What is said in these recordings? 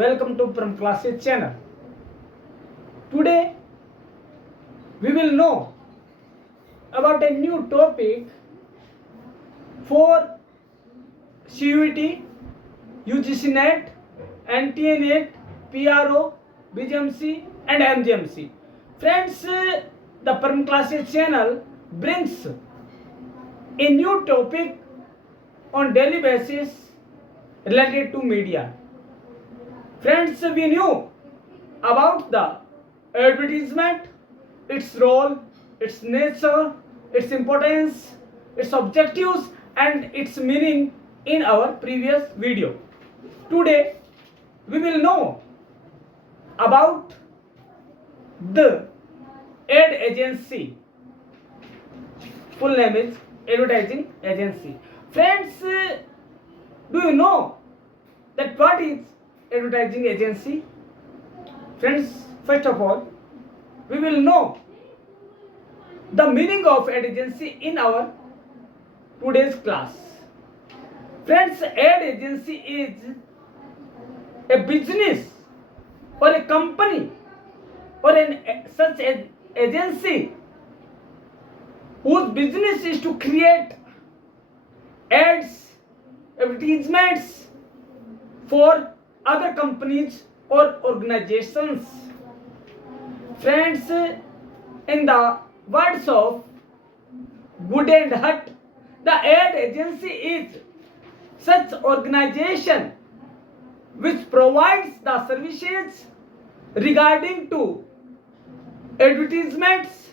Welcome to From Classes channel. Today we will know about a new topic for CUET, UGC NET, NTA NET, PRO, BGMC and MGMC. Friends, the From Classes channel brings a new topic on daily basis related to media. Friends, we knew about the advertisement, its role, its nature, its importance, its objectives and its meaning in our previous video. Today we will know about the ad agency. Full name is advertising agency. Friends, do you know that what is advertising agency? Friends, first of all, we will know the meaning of ad agency in our today's class. Friends, ad agency is a business or a company or such an agency whose business is to create ads, advertisements for other companies or organizations. Friends, in the words of Wood and Hut, the ad agency is such organization which provides the services regarding to advertisements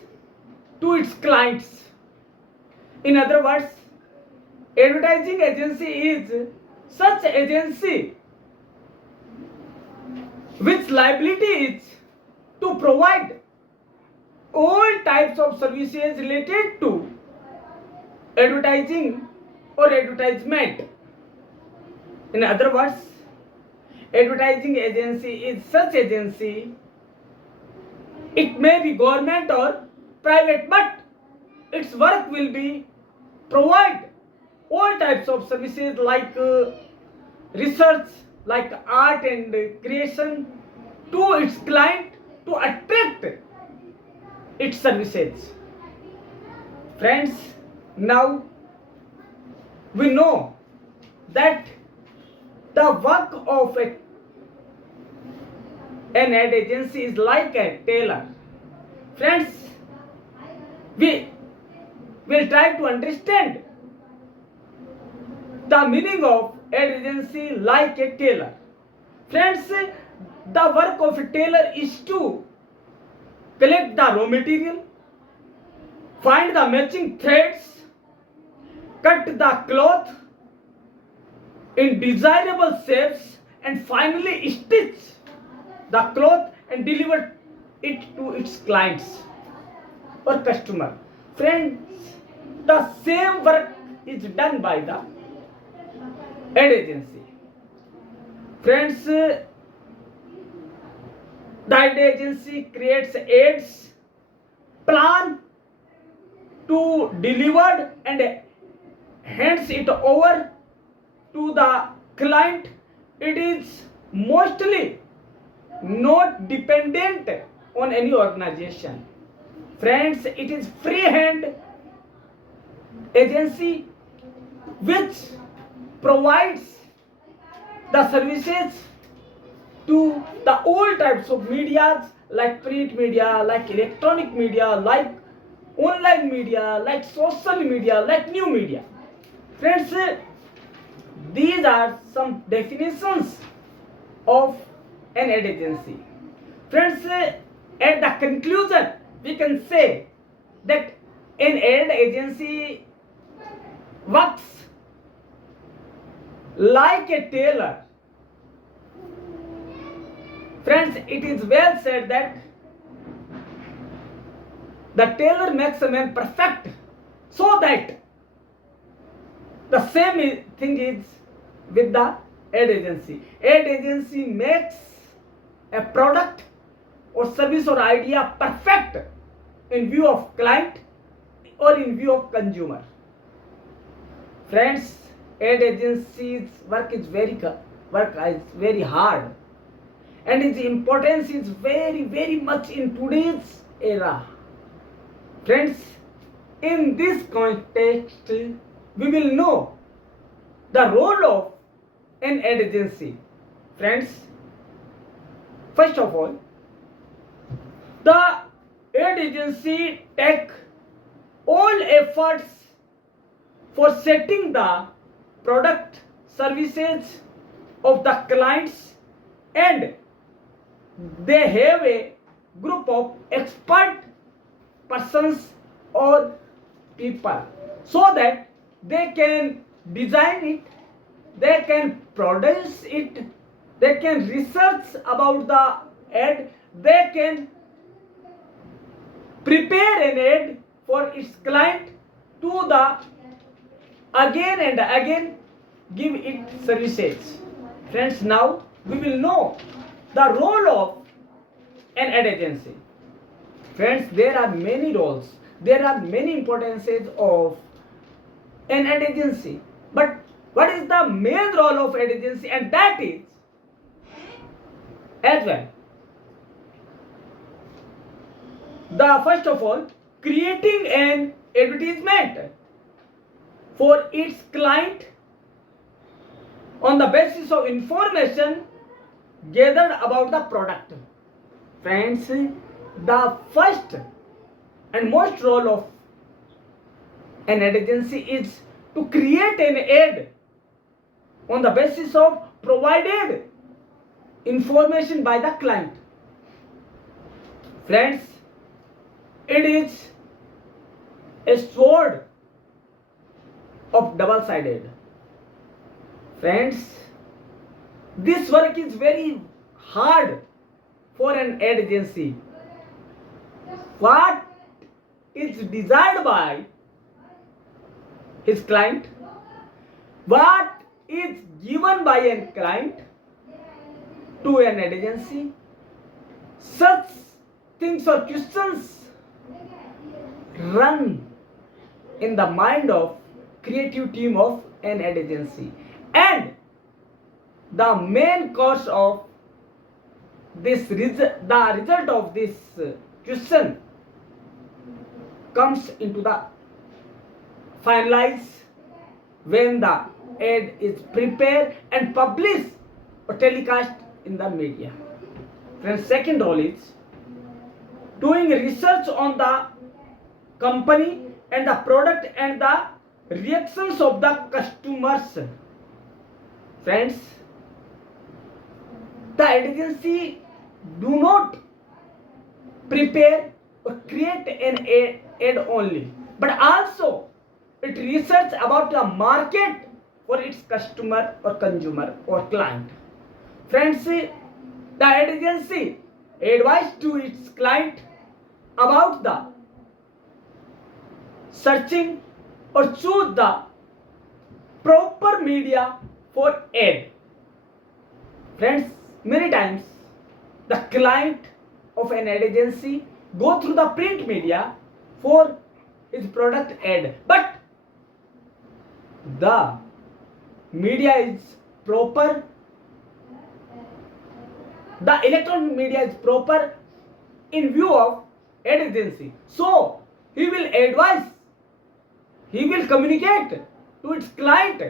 to its clients. In other words, advertising agency is such agency which liability is to provide all types of services related to advertising or advertisement. In other words, advertising agency is such agency, it may be government or private, but its work will be provide all types of services like research, like art and creation to its client to attract its services. Friends, now we know that the work of an ad agency is like a tailor. Friends, we will try to understand the meaning of ad agency like a tailor. Friends, the work of a tailor is to collect the raw material, find the matching threads, cut the cloth in desirable shapes and finally stitch the cloth and deliver it to its clients or customer. Friends, the same work is done by the ad agency. Friends, the ad agency creates ads, plan to deliver and hands it over to the client. It is mostly not dependent on any organization. Friends, it is free hand agency which provides the services to the all types of medias like print media, like electronic media, like online media, like social media, like new media. Friends, these are some definitions of an ad agency. Friends, at the conclusion, we can say that an ad agency works like a tailor. Friends, it is well said that the tailor makes a man perfect, so that the same thing is with the ad agency. Ad agency makes a product or service or idea perfect in view of client or in view of consumer. Friends, ad agencies work is very hard. and its importance is very, very much in today's era. Friends, in this context, we will know the role of an ad agency. Friends, first of all, the ad agency take all efforts for setting the product services of the clients, and they have a group of expert persons or people so that they can design it, they can produce it, they can research about the ad, they can prepare an ad for its client to the again and again give it services. Friends, now we will know the role of an ad agency. Friends, there are many roles, there are many importances of an ad agency. But what is the main role of ad agency? And that is as well, the first of all, creating an advertisement for its client on the basis of information gathered about the product. Friends, the first and most role of an ad agency is to create an ad on the basis of provided information by the client. Friends, it is a sword of double-sided. Friends, this work is very hard for an ad agency. What is desired by his client, what is given by a client to an ad agency, such things or questions run in the mind of creative team of an ad agency, and the main cause of this the result of this question comes into the finalize when the ad is prepared and published or telecast in the media. Then second role is doing research on the company and the product and the reactions of the customers. Friends, the ad agency do not prepare or create an ad only, but also it research about the market for its customer or consumer or client. Friends, the ad agency advise to its client about the searching or choose the proper media for ad. Friends, many times the client of an ad agency go through the print media for his product ad, but the media is proper, the electronic media is proper in view of ad agency, so he will advise, he will communicate to its client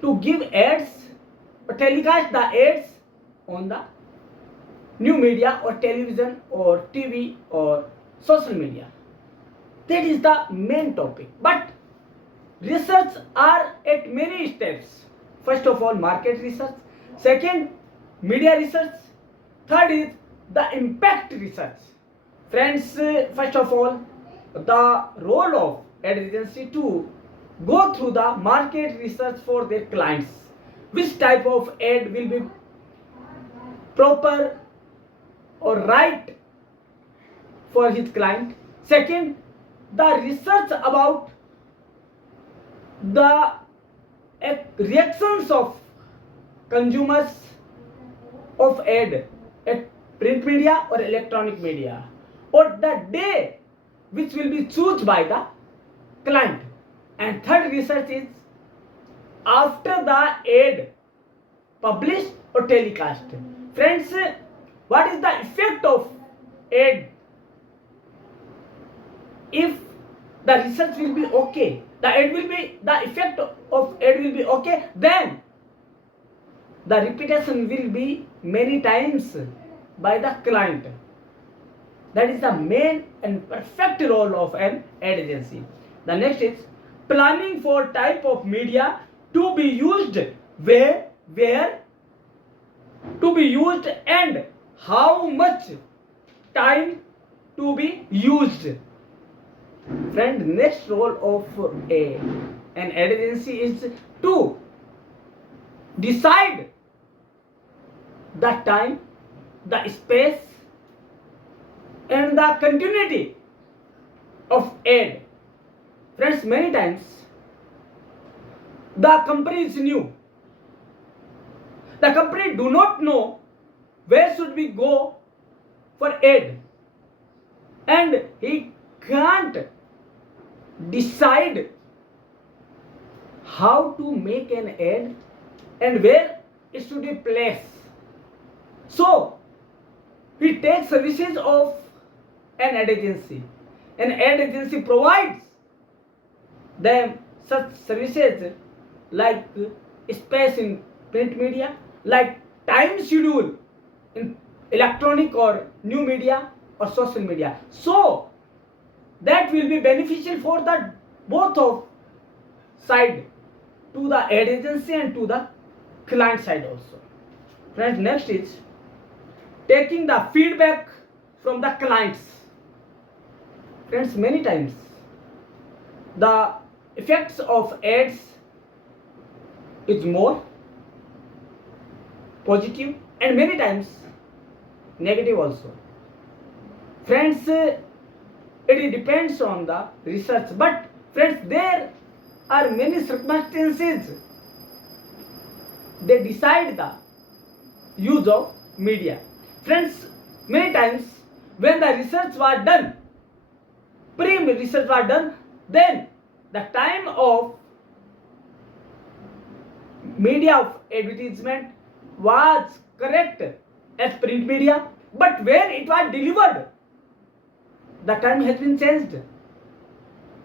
to give ads or telecast the ads on the new media or television or TV or social media. That is the main topic. But research are at many steps. First of all, market research. Second, media research. Third is the impact research. Friends, first of all, the role of ad agency to go through the market research for their clients. Which type of ad will be proper or right for his client. Second, the research about the reactions of consumers of ad at print media or electronic media, or the day which will be chosen by the client. And third research is after the ad published or telecast. Friends, what is the effect of ad? If the research will be okay, the effect of ad will be okay, then the repetition will be many times by the client. That is the main and perfect role of an ad agency. The next is planning for type of media to be used, where to be used, and how much time to be used. Friend, next role of an ad agency is to decide the time, the space, and the continuity of ad. Friends, many times the company is new. The company do not know where should we go for ad, and he can't decide how to make an ad and where it should be placed. So he takes services of an ad agency. An ad agency provides them such services like space in print media, like time schedule in electronic or new media or social media. So that will be beneficial for the both of side, to the ad agency and to the client side also. Friends, next is taking the feedback from the clients. Friends, many times the effects of ads is more positive and many times negative also. Friends, it depends on the research, but friends, there are many circumstances they decide the use of media. Friends, many times when the research was done, pre-research was done, then the time of media of advertisement was correct as print media, but when it was delivered, the time has been changed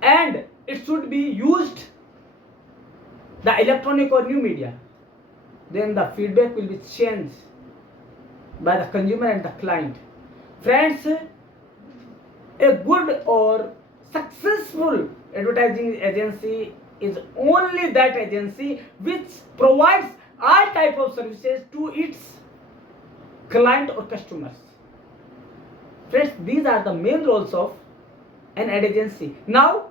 and it should be used the electronic or new media. Then the feedback will be changed by the consumer and the client. Friends, a good or successful advertising agency is only that agency which provides all type of services to its client or customers. Friends, these are the main roles of an ad agency. Now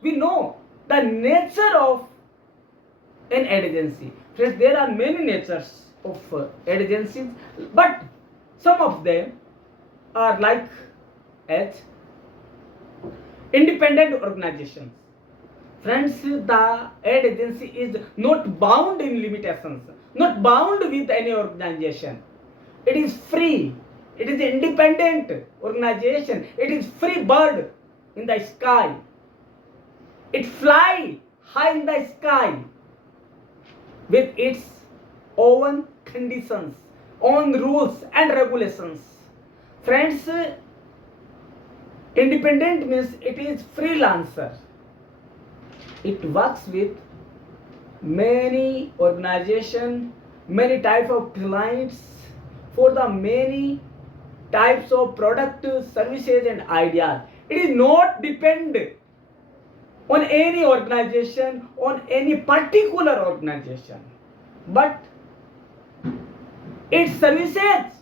we know the nature of an ad agency. Friends, there are many natures of ad agencies, but some of them are like as independent organizations. Friends, the ad agency is not bound in limitations, not bound with any organization. It is free. It is an independent organization. It is free bird in the sky. It fly high in the sky with its own conditions, own rules and regulations. Friends, independent means it is freelancer. It works with many organizations, many type of clients for the many types of product, services and ideas. It is not dependent on any organization, on any particular organization, but its services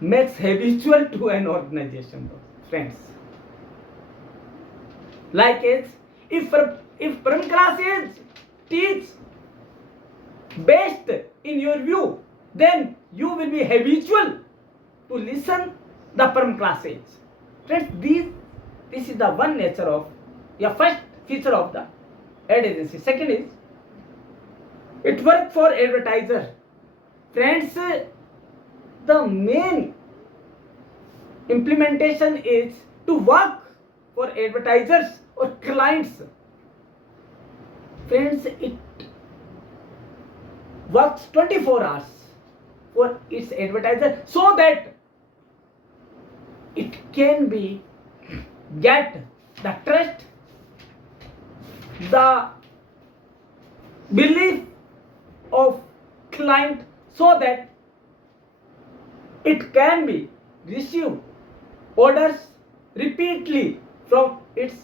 makes habitual to an organization. Friends, like if Param classes teach best in your view, then you will be habitual to listen the Param classes. Friends, this is the one nature of your first feature of the ad agency. Second is it work for advertiser. Friends, the main implementation is to work for advertisers or clients. Friends, it works 24 hours for its advertiser so that it can be get the trust, the belief of client, so that it can be receive orders repeatedly from its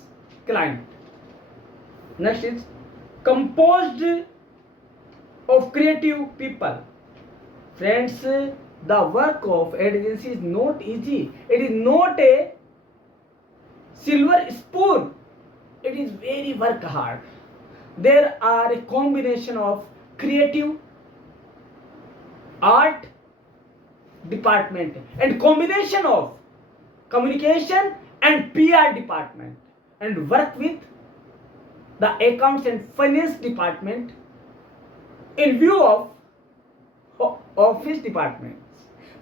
client. Next is composed of creative people. Friends, the work of ad agency is not easy. It is not a silver spoon. It is very work hard. There are a combination of creative, art department and combination of communication and PR department, and work with the accounts and finance department in view of office departments.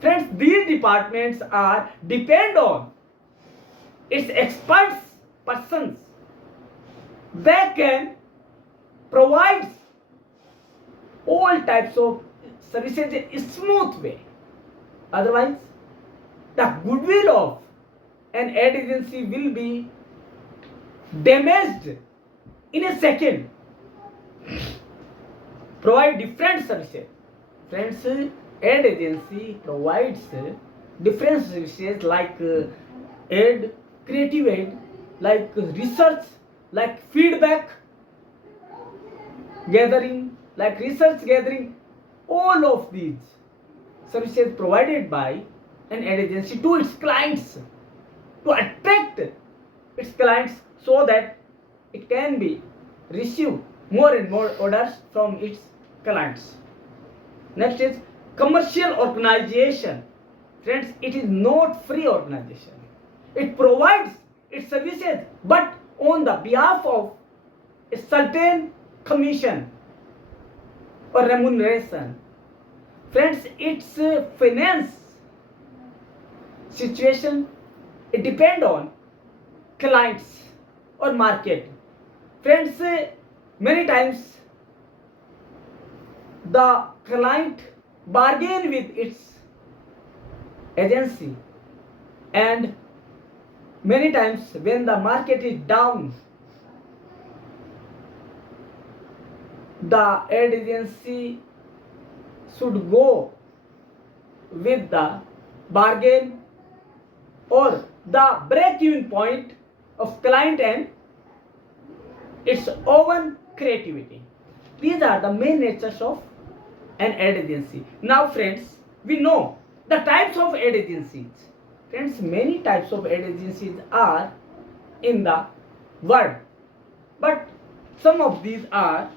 Friends, these departments are depend on its experts persons. They can provide all types of services in a smooth way. Otherwise, the goodwill of an ad agency will be damaged in a second. Provide different services. Friends, ad agency provides different services like ad, creative aid, like research, like feedback gathering, like research gathering. All of these services provided by an ad agency to its clients to attract its clients so that it can be receive more and more orders from its clients. Next is commercial organization. Friends, it is not free organization. It provides its services but on the behalf of a certain commission or remuneration. Friends, its finance situation, it depend on clients or market. Friends, many times the client bargain with its agency, and many times when the market is down, the ad agency should go with the bargain or the break-even point of client and its own creativity. These are the main natures of an ad agency. Now friends, we know the types of ad agencies. Friends, many types of ad agencies are in the world, but some of these are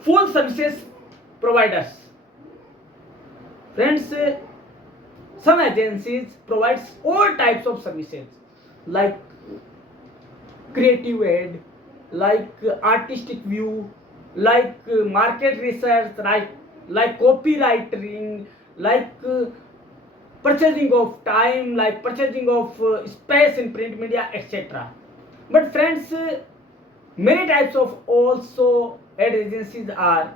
full services providers. Friends, some agencies provides all types of services like creative aid, like artistic view, like market research, right, like copywriting, like purchasing of time, like purchasing of space in print media, etc. But friends, many types of also ad agencies are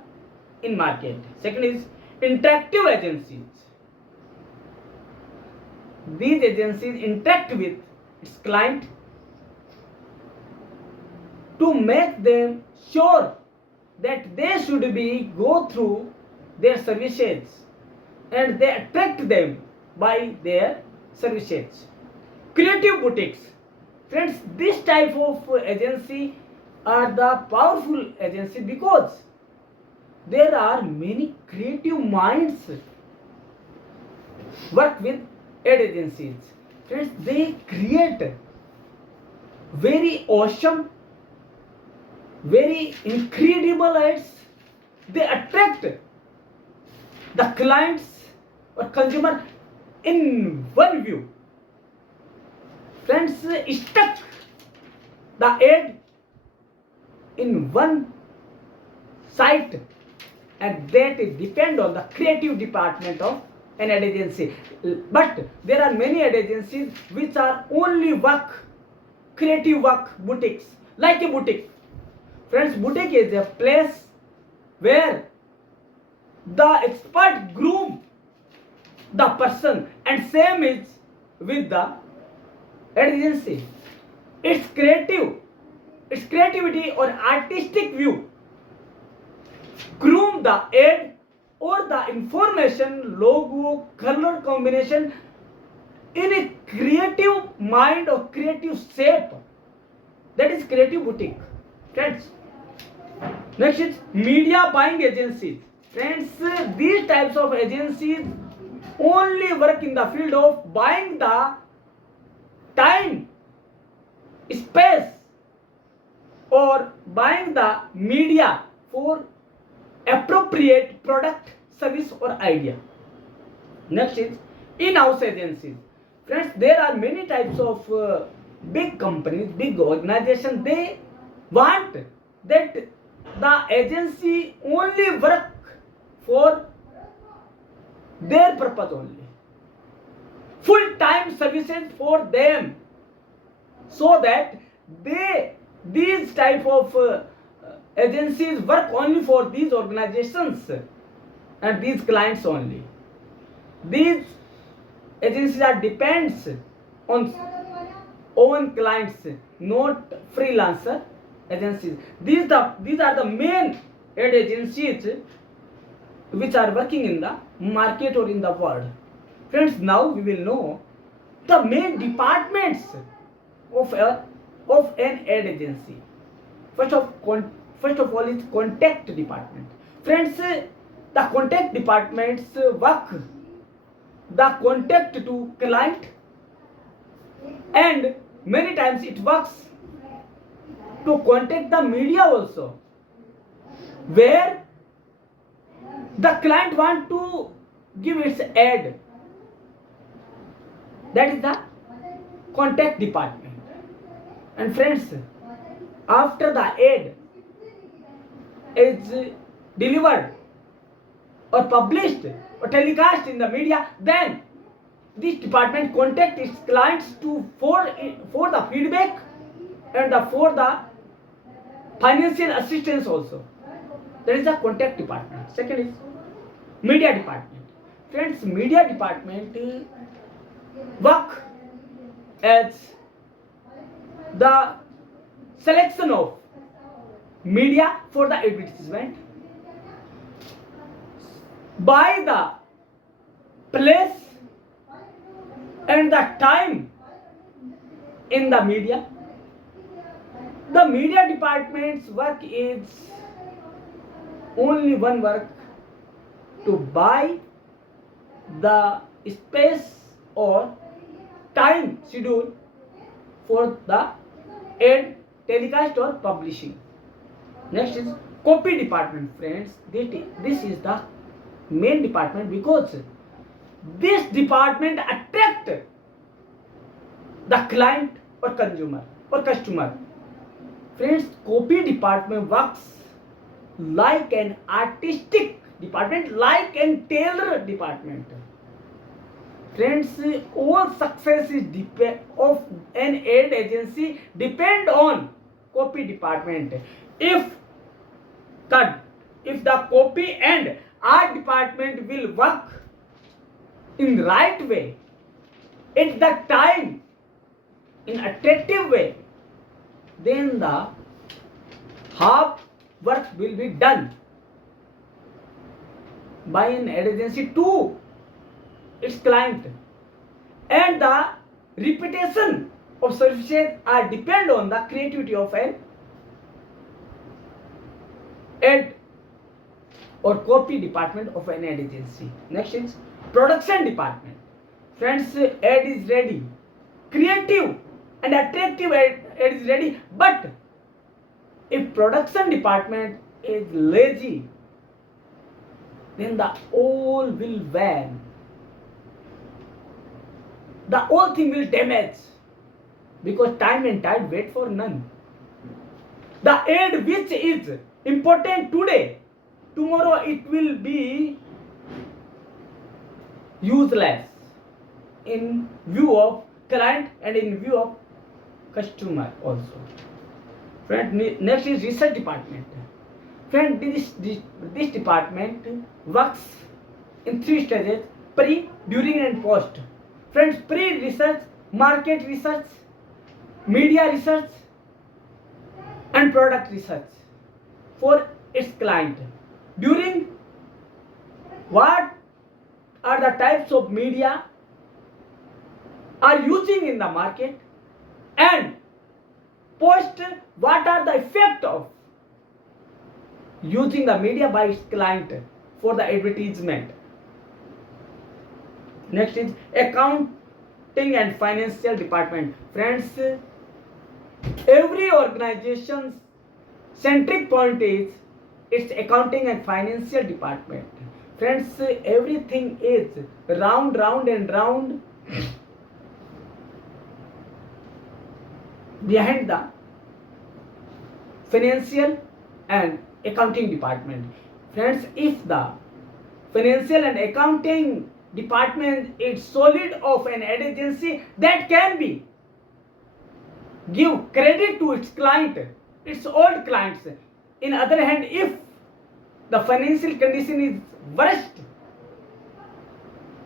in market. Second is interactive agencies. These agencies interact with its client to make them sure that they should be go through their services and they attract them by their services. Creative boutiques. Friends, this type of agency are the powerful agency because there are many creative minds work with ad agencies. Friends, they create very awesome, very incredible ads. They attract the clients or consumer in one view. Friends, stuck the ad in one site, and that is depend on the creative department of an ad agency. But there are many ad agencies which are only work creative work boutiques, like a boutique. Friends, boutique is a place where the expert groom the person, and same is with the agency. Its creativity or artistic view groom the ad or the information, logo, color combination in a creative mind or creative shape. That is creative boutique. Friends, next is media buying agencies. Friends, these types of agencies only work in the field of buying the time, space, or buying the media for appropriate product, service, or idea. Next is in-house agencies. Friends, there are many types of big companies, big organizations. They want that the agency only work for their purpose only, full-time services for them, so that these type of agencies work only for these organizations and these clients only. These agencies are depends on own clients, not freelancer agencies. These are the main ad agencies which are working in the market or in the world. Friends, now we will know the main departments of an ad agency. First of all is contact department. Friends, the contact departments work the contact to client, and many times it works to contact the media also, where the client want to give its ad. That is the contact department. And friends, after the ad is delivered or published or telecast in the media, then this department contact its clients for the feedback and for the financial assistance also. That is the contact department. Second is media department. Friends, media department work as the selection of media for the advertisement, by the place and the time in the media. The media department's work is only one work: to buy the space or time schedule for the ad telecast or publishing. Next is copy department. Friends, this is the main department, because this department attract the client or consumer or customer. Friends, copy department works like an artistic department, like an tailor department. Friends, all success is of an ad agency depend on copy department. If the copy and art department will work in right way, at that time, in attractive way, then the half work will be done by an ad agency to its client, and the reputation of services are depend on the creativity of an ad or copy department of an ad agency. Next is production department. Friends, ad is ready, creative and attractive ad is ready, but if production department is lazy, then the all will van. The whole thing will damage, because time and tide wait for none. The ad which is important today, tomorrow it will be useless in view of client and in view of customer also. Friend, next is research department. Friend, this department works in 3 stages: pre, during, and post. Friends, pre research, market research, media research, and product research for its client. During, what are the types of media are using in the market, and post, what are the effect of using the media by its client for the advertisement. Next is accounting and financial department. Friends, every organization's centric point is its accounting and financial department. Friends, everything is round and round behind the financial and accounting department. Friends, if the financial and accounting department is solid of an ad agency, that can be give credit to its client, its old clients. In other hand, if the financial condition is worst,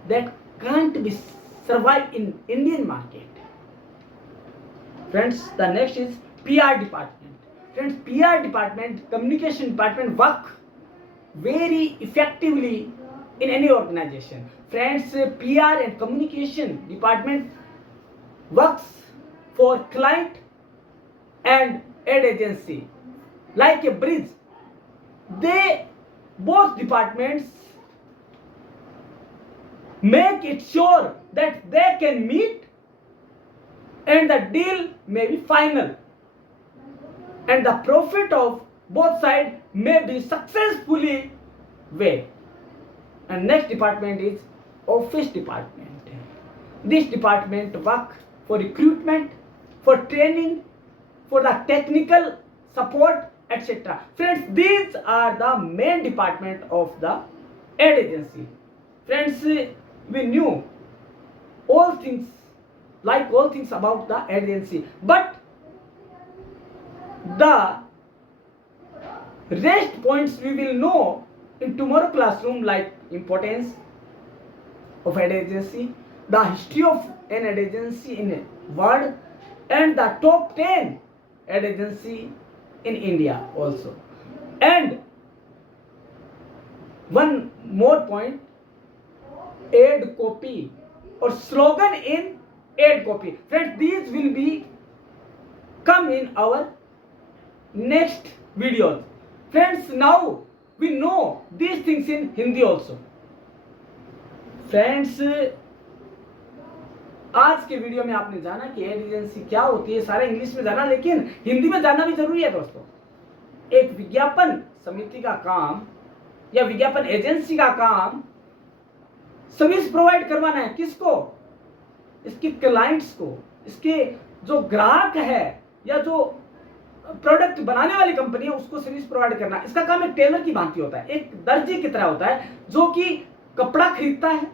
that can't be survive in Indian market. Friends, the next is PR department. Friends, PR department, communication department work very effectively in any organization. Friends, PR and communication department works for client and ad agency like a bridge. They both departments make it sure that they can meet and the deal may be final and the profit of both sides may be successfully way. And next department is office department. This department work for recruitment, for training, for the technical support, etc. Friends, these are the main department of the ad agency. Friends, we knew all things about the ad agency, but the rest points we will know in tomorrow classroom, like importance of ad agency, the history of an ad agency in a world, and the top 10 ad agency in India also. And one more point, ad copy or slogan in ad copy. Friends, these will be come in our next videos. Friends, now we know these things in Hindi also. Friends, आज के video में आपने जाना कि ad agency क्या होती है, सारा इंग्लिश में जाना, लेकिन हिंदी में जानना भी जरूरी है दोस्तों। एक विज्ञापन समिति का काम या विज्ञापन एजेंसी का काम सर्विस प्रोवाइड करवाना है। किसको? इसके क्लाइंट्स को, इसके जो ग्राहक है या जो प्रोडक्ट बनाने वाली कंपनी है उसको सर्विस प्रोवाइड करना। इसका काम एक टेलर की भांति होता है, एक दर्जी की तरह होता है, जो कि कपड़ा खरीदता है,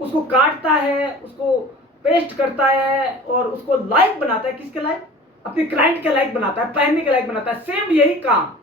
उसको काटता है, उसको पेस्ट करता है और उसको लायक बनाता है। किसके लायक? अपने क्लाइंट के लायक बनाता है, पहनने के लायक बनाता है। सेम यही काम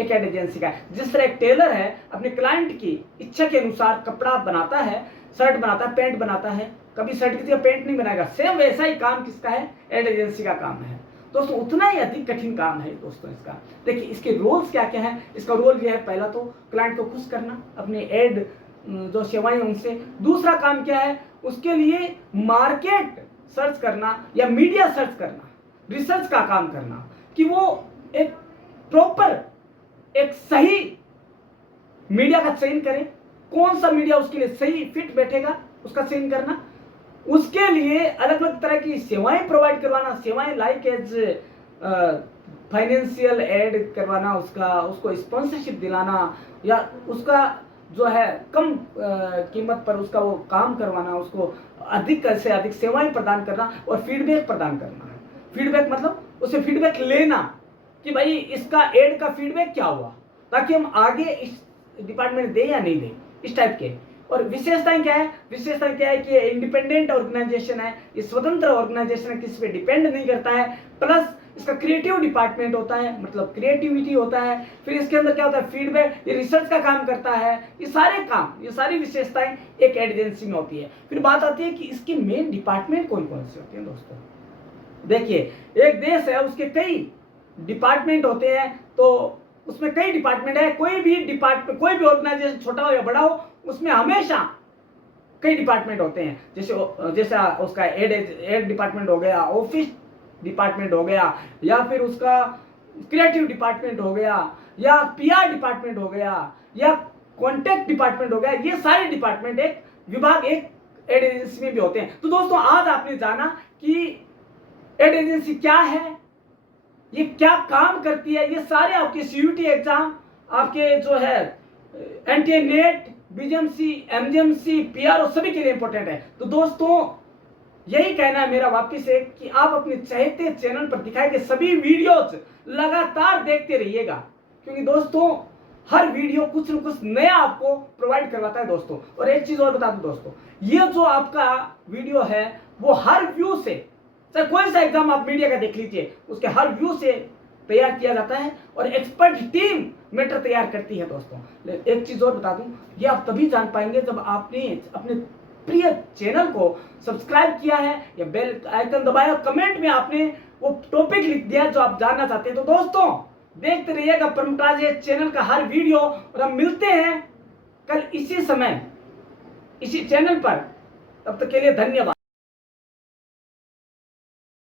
एक एड एजेंसी का है। जिस तरह एक टेलर है अपने क्लाइंट की इच्छा के अनुसार कपड़ा बनाता है, शर्ट बनाता है, पैंट बनाता है, कभी शर्ट की जगह पैंट नहीं बनाएगा। सेम वैसा ही काम किसका है? एड एजेंसी का काम है दोस्तों। उतना ही अधिक कठिन काम है दोस्तों इसका। देखिए इसके रोल्स क्या क्या है। इसका रोल ये है, पहला तो क्लाइंट को खुश करना, अपने एड जो सेवाएं उनसे। दूसरा काम क्या है? उसके लिए मार्केट सर्च करना या मीडिया सर्च करना, रिसर्च का काम करना कि वो एक प्रॉपर, एक सही मीडिया का चयन करे। कौन सा मीडिया उसके लिए सही फिट बैठेगा उसका चयन करना। उसके लिए अलग अलग तरह की सेवाएं प्रोवाइड करवाना, सेवाएं लाइक एज फाइनेंशियल ऐड करवाना, उसको स्पॉन्सरशिप दिलाना, या उसका जो है कम कीमत पर उसका वो काम करवाना, उसको अधिक से अधिक सेवाएं प्रदान करना और फीडबैक प्रदान करना। फीडबैक मतलब उसे फीडबैक लेना कि भाई इसका एड का फीडबैक क्या हुआ, ताकि हम आगे इस डिपार्टमेंट दें या नहीं दें, इस टाइप के। और विशेषताएं क्या है? विशेषताएं क्या है कि ये इंडिपेंडेंट ऑर्गेनाइजेशन है, ये स्वतंत्र ऑर्गेनाइजेशन है, किसी पे डिपेंड नहीं करता है। प्लस इसका क्रिएटिव डिपार्टमेंट होता है, मतलब क्रिएटिविटी होता है। फिर इसके अंदर क्या होता है? फीडबैक, ये रिसर्च का काम करता है। ये सारे काम, ये सारी विशेषताएं एक एड एजेंसी में होती है। फिर बात आती है कि इसकी मेन डिपार्टमेंट कौन कौन से होते हैं दोस्तों। देखिए, एक देश है, उसके कई डिपार्टमेंट होते हैं, तो उसमें कई डिपार्टमेंट है। कोई भी डिपार्टमेंट, कोई भी ऑर्गेनाइजेशन छोटा हो या बड़ा हो, उसमें हमेशा कई डिपार्टमेंट होते हैं। जैसे उसका एड डिपार्टमेंट हो गया, ऑफिस डिपार्टमेंट हो गया, या फिर उसका क्रिएटिव डिपार्टमेंट हो गया, या पीआर डिपार्टमेंट हो गया, या कॉन्टेक्ट डिपार्टमेंट हो गया। ये सारे डिपार्टमेंट एक विभाग, एक एड एजेंसी में भी होते हैं। तो दोस्तों, आज आपने जाना कि एड एजेंसी क्या है, ये क्या काम करती है। ये सारे आपके सीयूटी एग्जाम, आपके जो है NTA net, BJMC, MGMC, PRO, सभी के लिए इंपॉर्टेंट है। तो दोस्तों, यही कहना है मेरा वापिस से कि आप अपने चहेते चैनल पर दिखाए गए सभी वीडियोज लगातार देखते रहिएगा, क्योंकि दोस्तों हर वीडियो कुछ न कुछ नया आपको प्रोवाइड करवाता है दोस्तों। और एक चीज और बता दूं दोस्तों, ये जो आपका वीडियो है वो हर व्यू से, चाहे कोई सा एग्जाम आप मीडिया का देख लीजिए, उसके हर व्यू से तैयार किया जाता है और एक्सपर्ट टीम मैटर तैयार करती है दोस्तों। एक चीज और बता दूं, ये आप तभी जान पाएंगे जब आपने अपने प्रिय चैनल को सब्सक्राइब किया है या बेल आइकन दबाया, कमेंट में आपने वो टॉपिक लिख दिया जो आप जानना चाहते हैं। तो दोस्तों, देखते रहिएगा परमताज चैनल का हर वीडियो, और हम मिलते हैं कल इसी समय इसी चैनल पर। तब तक के लिए धन्यवाद।